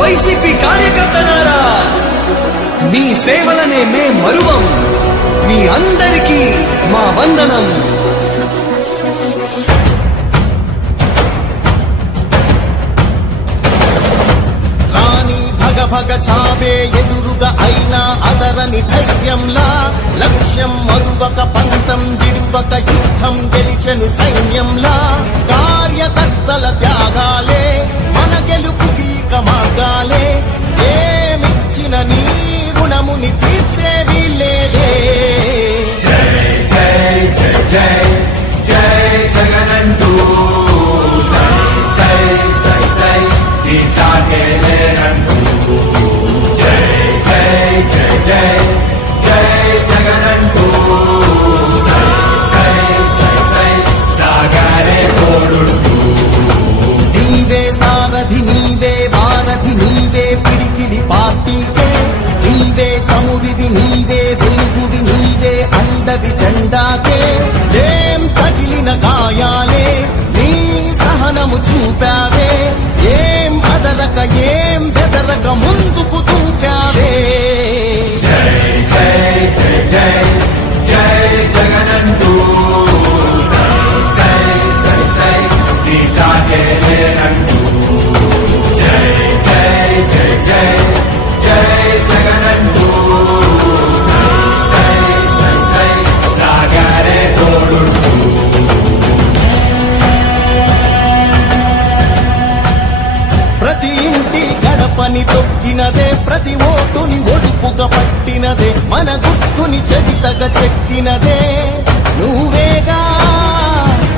YCP కార్యకర్తలారా, మీ సేవలనే మే మరువం. మీ అందరికీ మా వందనం. భగ చావే ఎదురుగా అయినా అదరని ధైర్యంలా, లక్ష్యం మరువక పంతం విడువక యుద్ధం గెలిచెను సైన్యంలా. కార్యకర్తల త్యాగాలే మన గెలుపుకీక మార్గాలే. ఏమిచ్చిన నీ రుణముని తీర్చేది లేదే. జై జై జై జై జై జగనంటూ సై సై సై సై ఈ సాగేలేనంటూ. జై జై జై జై జై జగనంటూ సై సై సై సై సాగరే తోడుంటూ. నీవే సారథి నీవే వారధి నీవే పిడికిలి పార్టీకే. నీవే చమురివి నీవే వెలుగువి నీవే అండవి జెండాకే. ఏం తగిలిన గాయాలే నీ సహనము చూపావే. ఏం అదరక ఏం బెదరక ముందుకు దూకావే. జై జై జై జై జై జగనంటూ సై సై సై సై ఈ సాగేలేనంటూ. జై జై జై జై జై జగనంటూ సై సై సై సై సాగరే తోడుంటూ. ప్రతి ఇంటి గడపని తొక్కినదే, ప్రతి ఓటుని ఒడుపుగా పట్టినదే, మన గుర్తుని చరితగా చెక్కినదే నువ్వేగా.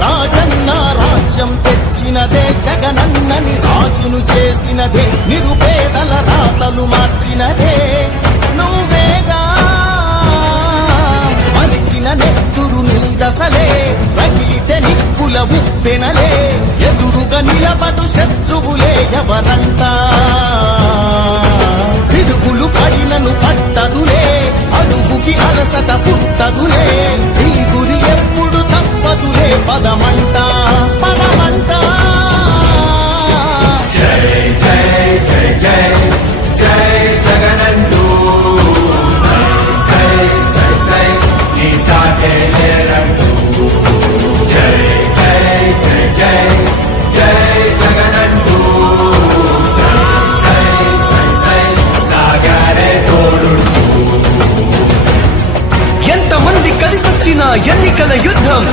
రాజన్న రాజ్యం తెచ్చినదే, జగనన్నని రాజును చేసినదే, నిరుపేదల రాతలు మార్చినదే నువ్వేగా. మరిగిన నెత్తురు నీ దశలే, రగిలితే నిప్పుల ఉప్పెనలే. ఎదురుగా నిలబడు శత్రువులే ఎవరంతా. పిడుగులు పడినను పట్టదులే, అడుగుకి అలసట పుట్టదులే. ఈ గురి ఎప్పుడు తప్పదులే, పదమంట పదమంట. జై జై జై జై జై జగనంటూ సై సై సై సై ఈ సాగేలేనంటూ. జై జై జై జై జై జగనంటూ సై సై సై సై సాగరే తోడుంటూ. ఎంతమంది కలిసొచ్చిన ఎన్నికల యుద్ధం